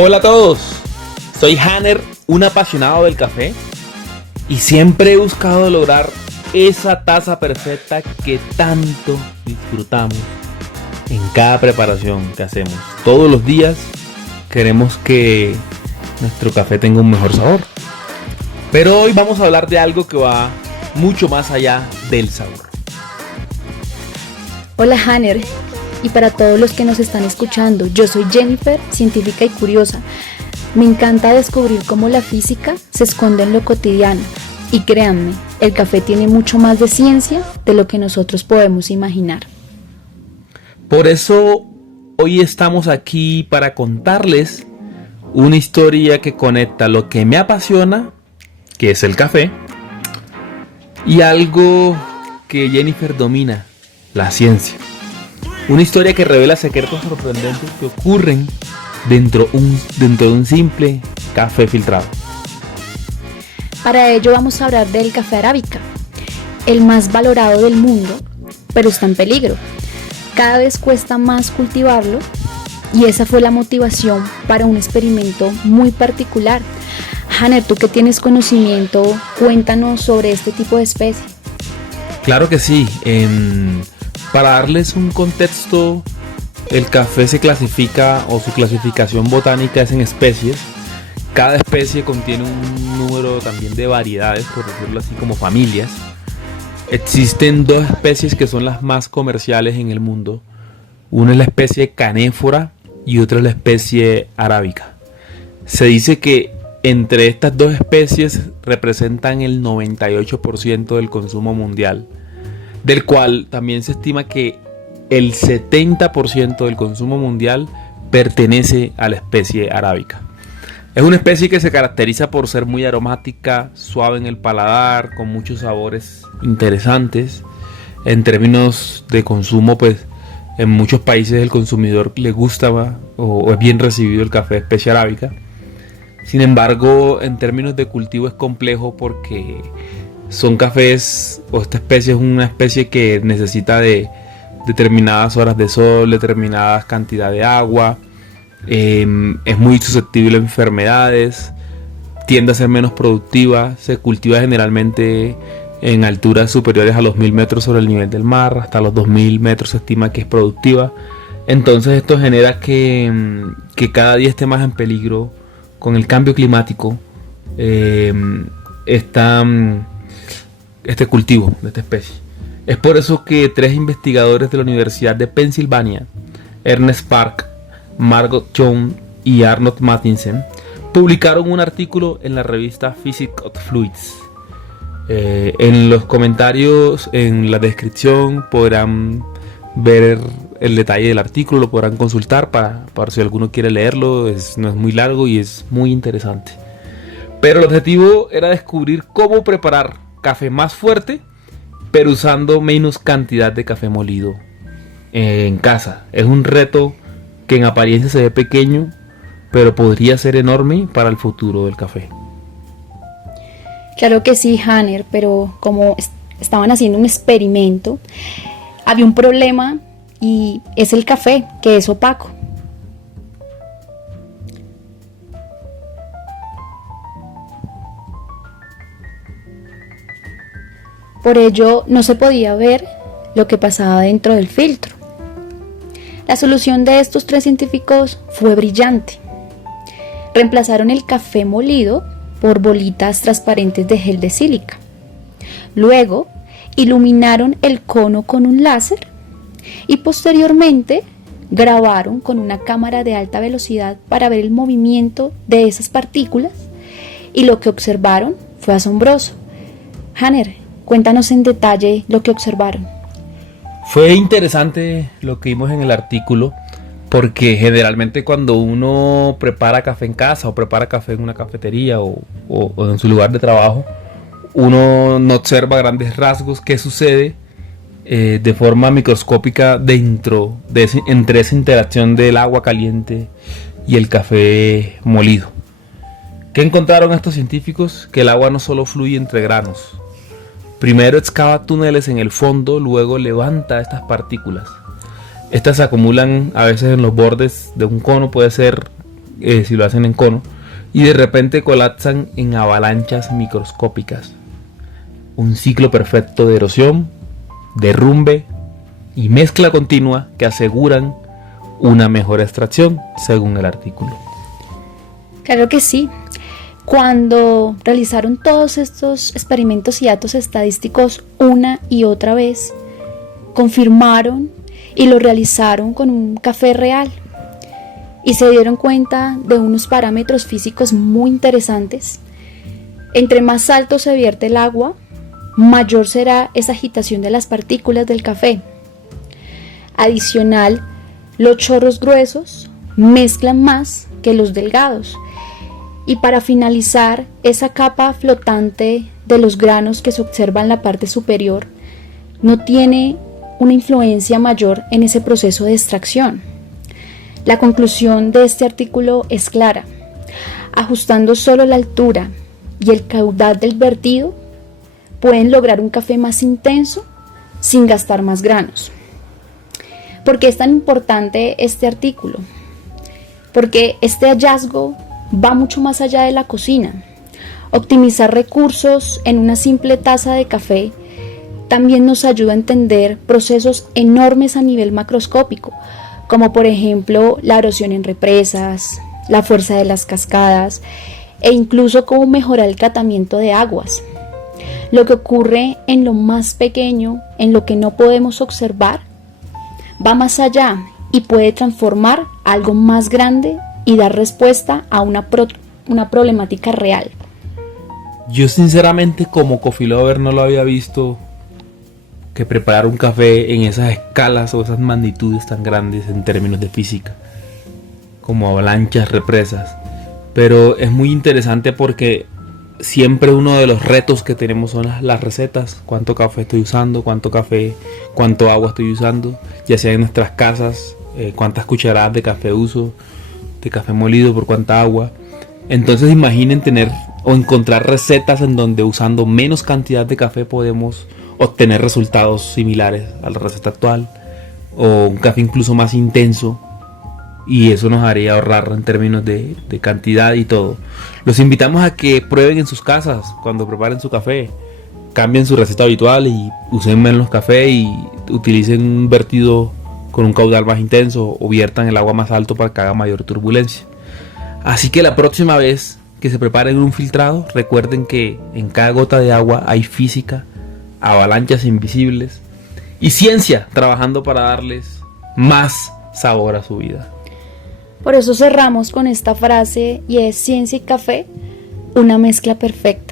Hola a todos, soy Hanner, un apasionado del café y siempre he buscado lograr esa taza perfecta que tanto disfrutamos en cada preparación que hacemos. Todos los días queremos que nuestro café tenga un mejor sabor, pero hoy vamos a hablar de algo que va mucho más allá del sabor. Hola Hanner, y para todos los que nos están escuchando, yo soy Jennifer, científica y curiosa. Me encanta descubrir cómo la física se esconde en lo cotidiano. Y créanme, el café tiene mucho más de ciencia de lo que nosotros podemos imaginar. Por eso hoy estamos aquí para contarles una historia que conecta lo que me apasiona, que es el café, y algo que Jennifer domina, la ciencia. Una historia que revela secretos sorprendentes que ocurren dentro de un simple café filtrado. Para ello vamos a hablar del café arábica, el más valorado del mundo, pero está en peligro. Cada vez cuesta más cultivarlo y esa fue la motivación para un experimento muy particular. Hanner, tú que tienes conocimiento, cuéntanos sobre este tipo de especie. Claro que sí. Para darles un contexto, el café se clasifica, o su clasificación botánica es en especies. Cada especie contiene un número también de variedades, por decirlo así, como familias. Existen dos especies que son las más comerciales en el mundo. Una es la especie canéfora y otra es la especie arábica. Se dice que entre estas dos especies representan el 98% del consumo mundial, del cual también se estima que el 70% del consumo mundial pertenece a la especie arábica. Es una especie que se caracteriza por ser muy aromática, suave en el paladar, con muchos sabores interesantes. En términos de consumo, pues en muchos países el consumidor le gusta o es bien recibido el café de especie arábica. Sin embargo, en términos de cultivo es complejo porque son cafés, o esta especie es una especie que necesita de determinadas horas de sol, determinadas cantidades de agua, es muy susceptible a enfermedades, tiende a ser menos productiva, se cultiva generalmente en alturas superiores a los 1000 metros sobre el nivel del mar, hasta los 2000 metros se estima que es productiva. Entonces esto genera que cada día esté más en peligro con el cambio climático, este cultivo de esta especie. Es por eso que 3 investigadores de la Universidad de Pensilvania, Ernest Park, Margot Young y Arnold Matthiesen, publicaron un artículo en la revista Physics of Fluids. En los comentarios, en la descripción, podrán ver el detalle del artículo, lo podrán consultar para si alguno quiere leerlo. No es muy largo y es muy interesante. Pero el objetivo era descubrir cómo preparar café más fuerte, pero usando menos cantidad de café molido en casa. Es un reto que en apariencia se ve pequeño, pero podría ser enorme para el futuro del café. Claro que sí, Hanner, pero como estaban haciendo un experimento, había un problema y es el café, que es opaco. Por ello no se podía ver lo que pasaba dentro del filtro. La solución de estos 3 científicos fue brillante. Reemplazaron el café molido por bolitas transparentes de gel de sílica. Luego iluminaron el cono con un láser y posteriormente grabaron con una cámara de alta velocidad para ver el movimiento de esas partículas, y lo que observaron fue asombroso. Hanner, cuéntanos en detalle lo que observaron. Fue interesante lo que vimos en el artículo, porque generalmente cuando uno prepara café en casa o prepara café en una cafetería o en su lugar de trabajo, uno no observa grandes rasgos qué sucede de forma microscópica entre esa interacción del agua caliente y el café molido. ¿Qué encontraron estos científicos? Que el agua no solo fluye entre granos. Primero excava túneles en el fondo, luego levanta estas partículas. Estas se acumulan a veces en los bordes de un cono, puede ser si lo hacen en cono, y de repente colapsan en avalanchas microscópicas. Un ciclo perfecto de erosión, derrumbe y mezcla continua que aseguran una mejor extracción, según el artículo. Claro que sí. Cuando realizaron todos estos experimentos y datos estadísticos una y otra vez, confirmaron y lo realizaron con un café real y se dieron cuenta de unos parámetros físicos muy interesantes. Entre más alto se vierte el agua, mayor será esa agitación de las partículas del café. Adicional, los chorros gruesos mezclan más que los delgados. Y para finalizar, esa capa flotante de los granos que se observa en la parte superior no tiene una influencia mayor en ese proceso de extracción. La conclusión de este artículo es clara. Ajustando solo la altura y el caudal del vertido, pueden lograr un café más intenso sin gastar más granos. ¿Por qué es tan importante este artículo? Porque este hallazgo va mucho más allá de la cocina. Optimizar recursos en una simple taza de café también nos ayuda a entender procesos enormes a nivel macroscópico, como por ejemplo la erosión en represas, la fuerza de las cascadas e incluso cómo mejorar el tratamiento de aguas. Lo que ocurre en lo más pequeño, en lo que no podemos observar, va más allá y puede transformar algo más grande y dar respuesta a una problemática real. Yo sinceramente como coffee lover no lo había visto, que preparar un café en esas escalas o esas magnitudes tan grandes en términos de física, como avalanchas, represas. Pero es muy interesante porque siempre uno de los retos que tenemos son las recetas. Cuánto café estoy usando, cuánto agua estoy usando, ya sea en nuestras casas, cuántas cucharadas de café uso, de café molido por cuánta agua. Entonces imaginen tener o encontrar recetas en donde usando menos cantidad de café podemos obtener resultados similares a la receta actual, o un café incluso más intenso, y eso nos haría ahorrar en términos de cantidad y todo. Los invitamos a que prueben en sus casas cuando preparen su café, cambien su receta habitual y usen menos café y utilicen un vertido con un caudal más intenso o viertan el agua más alto para que haga mayor turbulencia. Así que la próxima vez que se preparen un filtrado, recuerden que en cada gota de agua hay física, avalanchas invisibles y ciencia trabajando para darles más sabor a su vida. Por eso cerramos con esta frase y es: ciencia y café, una mezcla perfecta.